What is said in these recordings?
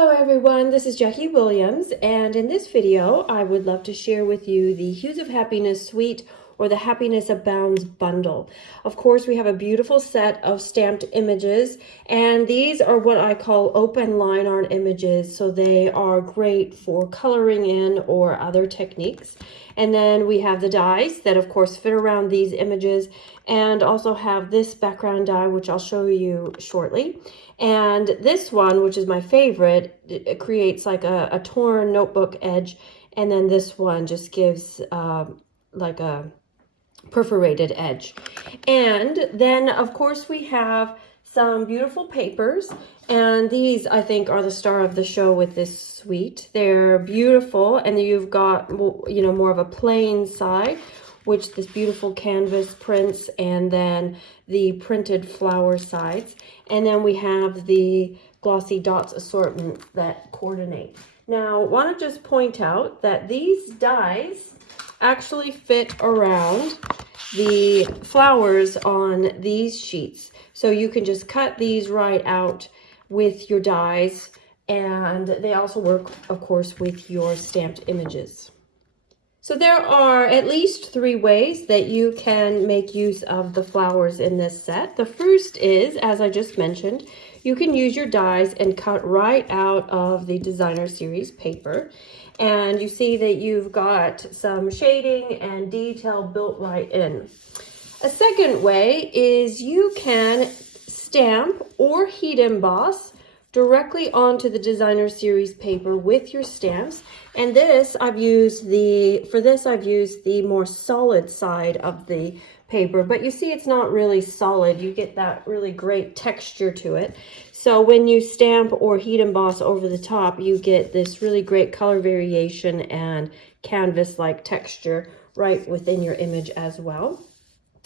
Hello everyone, this is Jackie Williams, and in this video I would love to share with you the Hues of Happiness Suite or the Happiness Abounds bundle. Of course, we have a beautiful set of stamped images, and these are what I call open line art images, so they are great for coloring in or other techniques. And then we have the dies that of course fit around these images, and also have this background die, which I'll show you shortly. And this one, which is my favorite, it creates like a torn notebook edge, and then this one just gives like a perforated edge. And then of course we have some beautiful papers, and these I think are the star of the show with this suite. They're beautiful, and you've got, you know, more of a plain side, which this beautiful canvas prints, and then the printed flower sides, and then we have the glossy dots assortment that coordinate. Now I want to just point out that these dies actually fit around the flowers on these sheets, so you can just cut these right out with your dies, and they also work of course with your stamped images. So there are at least 3 ways that you can make use of the flowers in this set. The first is, as I just mentioned, you can use your dies and cut right out of the designer series paper. And you see that you've got some shading and detail built right in. A second way is you can stamp or heat emboss directly onto the designer series paper with your stamps. And this I've used the more solid side of the paper, but you see it's not really solid. You get that really great texture to it. So when you stamp or heat emboss over the top, you get this really great color variation and canvas-like texture right within your image as well.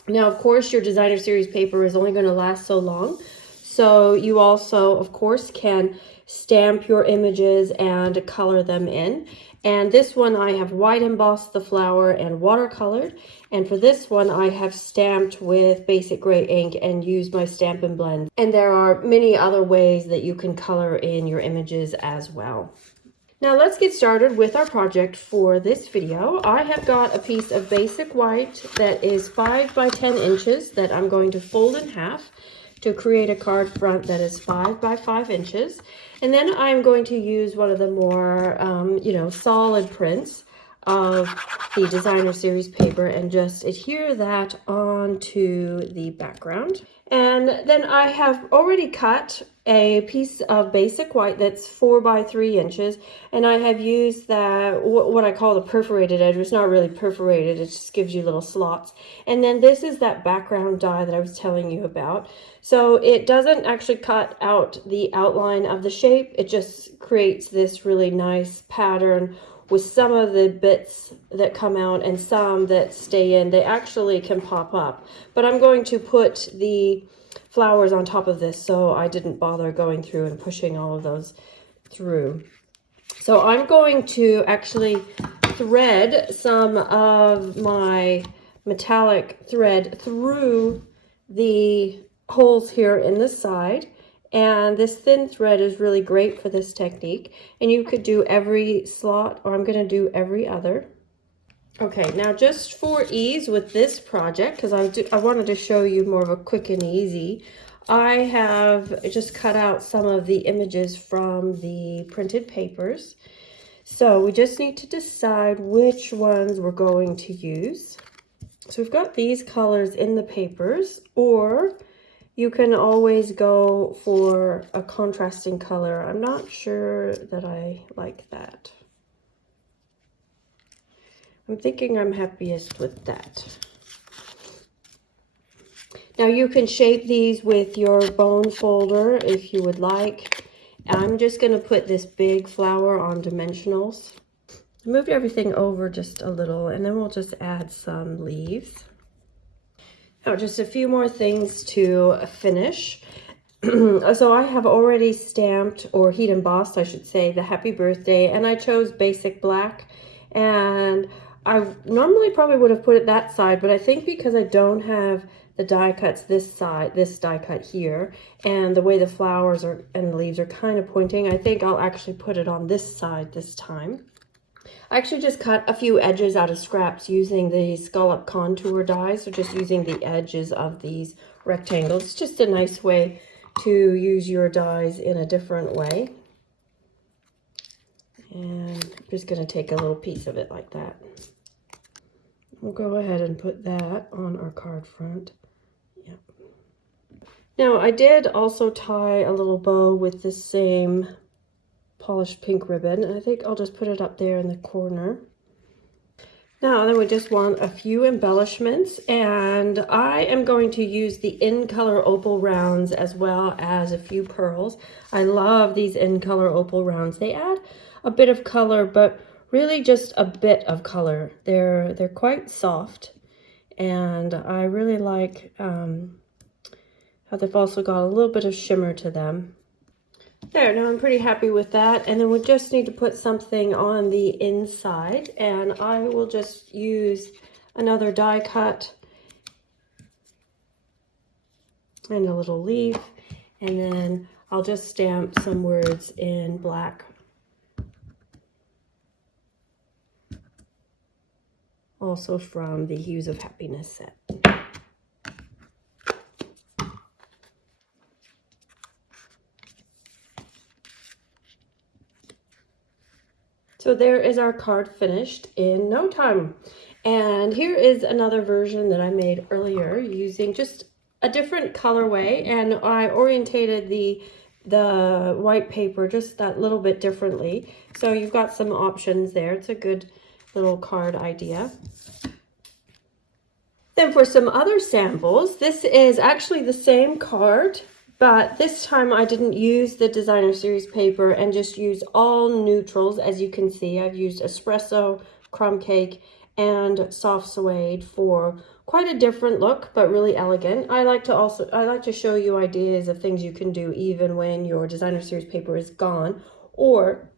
Now, of course, your designer series paper is only going to last so long. So you also, of course, can stamp your images and color them in. And this one I have white embossed the flower and watercolored. And for this one I have stamped with basic gray ink and used my stamp and blend. And there are many other ways that you can color in your images as well. Now let's get started with our project for this video. I have got a piece of basic white that is 5 by 10 inches that I'm going to fold in half to create a card front that is 5 by 5 inches. And then I'm going to use one of the more, solid prints of the designer series paper and just adhere that onto the background. And then I have already cut a piece of basic white that's 4 by 3 inches, and I have used that, what I call the perforated edge. It's not really perforated, it just gives you little slots. And then this is that background die that I was telling you about. So it doesn't actually cut out the outline of the shape, it just creates this really nice pattern with some of the bits that come out and some that stay in. They actually can pop up, but I'm going to put the flowers on top of this, so I didn't bother going through and pushing all of those through. So I'm going to actually thread some of my metallic thread through the holes here in the side. And this thin thread is really great for this technique. And you could do every slot, or I'm going to do every other. Okay, now just for ease with this project, because I wanted to show you more of a quick and easy, I have just cut out some of the images from the printed papers. So we just need to decide which ones we're going to use. So we've got these colors in the papers, or you can always go for a contrasting color. I'm not sure that I like that. I'm thinking I'm happiest with that. Now you can shape these with your bone folder if you would like. I'm just going to put this big flower on dimensionals. Move everything over just a little, and then we'll just add some leaves. Now just a few more things to finish. So I have already stamped, or heat embossed I should say, the happy birthday, and I chose basic black. And I normally probably would have put it that side, but I think because I don't have the die cuts this side, this die cut here, and the way the flowers are and the leaves are kind of pointing, I think I'll actually put it on this side this time. I actually just cut a few edges out of scraps using the scallop contour dies, so just using the edges of these rectangles. It's just a nice way to use your dies in a different way. And I'm just going to take a little piece of it like that. We'll go ahead and put that on our card front. Yep. Now I did also tie a little bow with the same polished pink ribbon, and I think I'll just put it up there in the corner. Now then we just want a few embellishments, and I am going to use the In Color Opal rounds as well as a few pearls. I love these In Color Opal rounds. They add a bit of color, but really just a bit of color. They're quite soft, and I really like how they've also got a little bit of shimmer to them. There, now I'm pretty happy with that, and then we just need to put something on the inside, and I will just use another die cut and a little leaf, and then I'll just stamp some words in black. Also from the Hues of Happiness set. So there is our card finished in no time. And here is another version that I made earlier using just a different colorway, and I orientated the white paper just that little bit differently. So you've got some options there. It's a good little card idea. Then for some other samples, this is actually the same card, but this time I didn't use the designer series paper and just used all neutrals. As you can see, I've used espresso, crumb cake, and soft suede for quite a different look, but really elegant. I like to show you ideas of things you can do even when your designer series paper is gone, or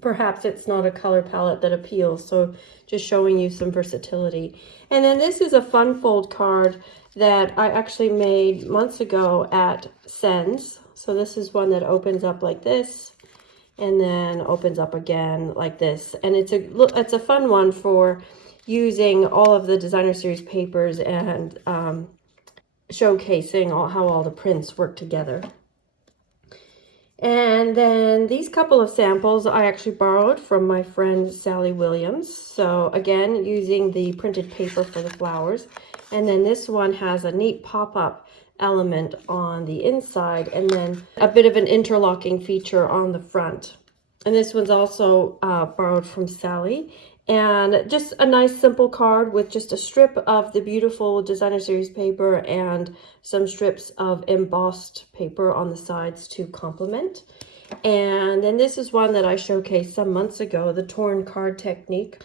perhaps it's not a color palette that appeals, so just showing you some versatility. And then this is a fun fold card that I actually made months ago at Sense. So this is one that opens up like this and then opens up again like this. And it's a fun one for using all of the designer series papers and showcasing how all the prints work together. And then these couple of samples I actually borrowed from my friend Sally Williams. So again, using the printed paper for the flowers. And then this one has a neat pop-up element on the inside and then a bit of an interlocking feature on the front. And this one's also borrowed from Sally. And just a nice simple card with just a strip of the beautiful designer series paper and some strips of embossed paper on the sides to complement. And then this is one that I showcased some months ago, the torn card technique.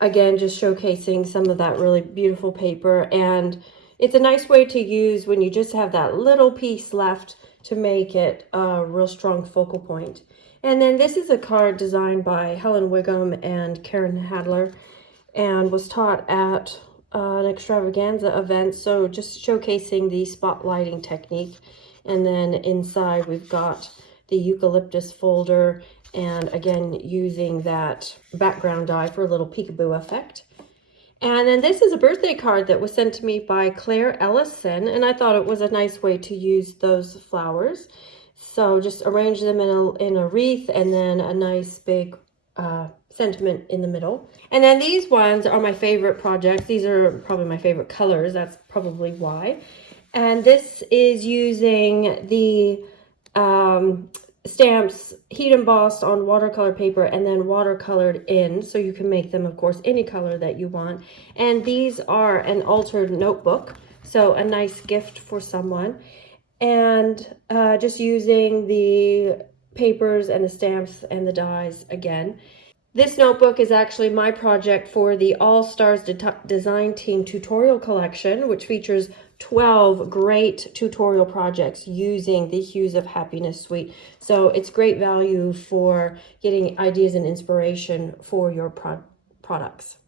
Again, just showcasing some of that really beautiful paper. And it's a nice way to use when you just have that little piece left to make it a real strong focal point. And then this is a card designed by Helen Wiggum and Karen Hadler and was taught at an extravaganza event. So just showcasing the spotlighting technique. And then inside we've got the eucalyptus folder and again using that background die for a little peekaboo effect. And then this is a birthday card that was sent to me by Claire Ellison, and I thought it was a nice way to use those flowers. So just arrange them in a wreath and then a nice big sentiment in the middle. And then these ones are my favorite projects. These are probably my favorite colors. That's probably why. And this is using the stamps heat embossed on watercolor paper and then watercolored in, so you can make them of course any color that you want. And these are an altered notebook, so a nice gift for someone. And just using the papers and the stamps and the dies again. This notebook is actually my project for the All Stars Design Team tutorial collection, which features 12 great tutorial projects using the Hues of Happiness suite. So it's great value for getting ideas and inspiration for your products.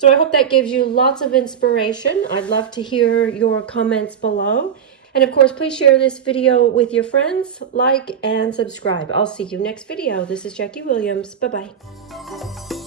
So I hope that gives you lots of inspiration. I'd love to hear your comments below. And of course, please share this video with your friends, like and subscribe. I'll see you next video. This is Jackie Williams. Bye-bye.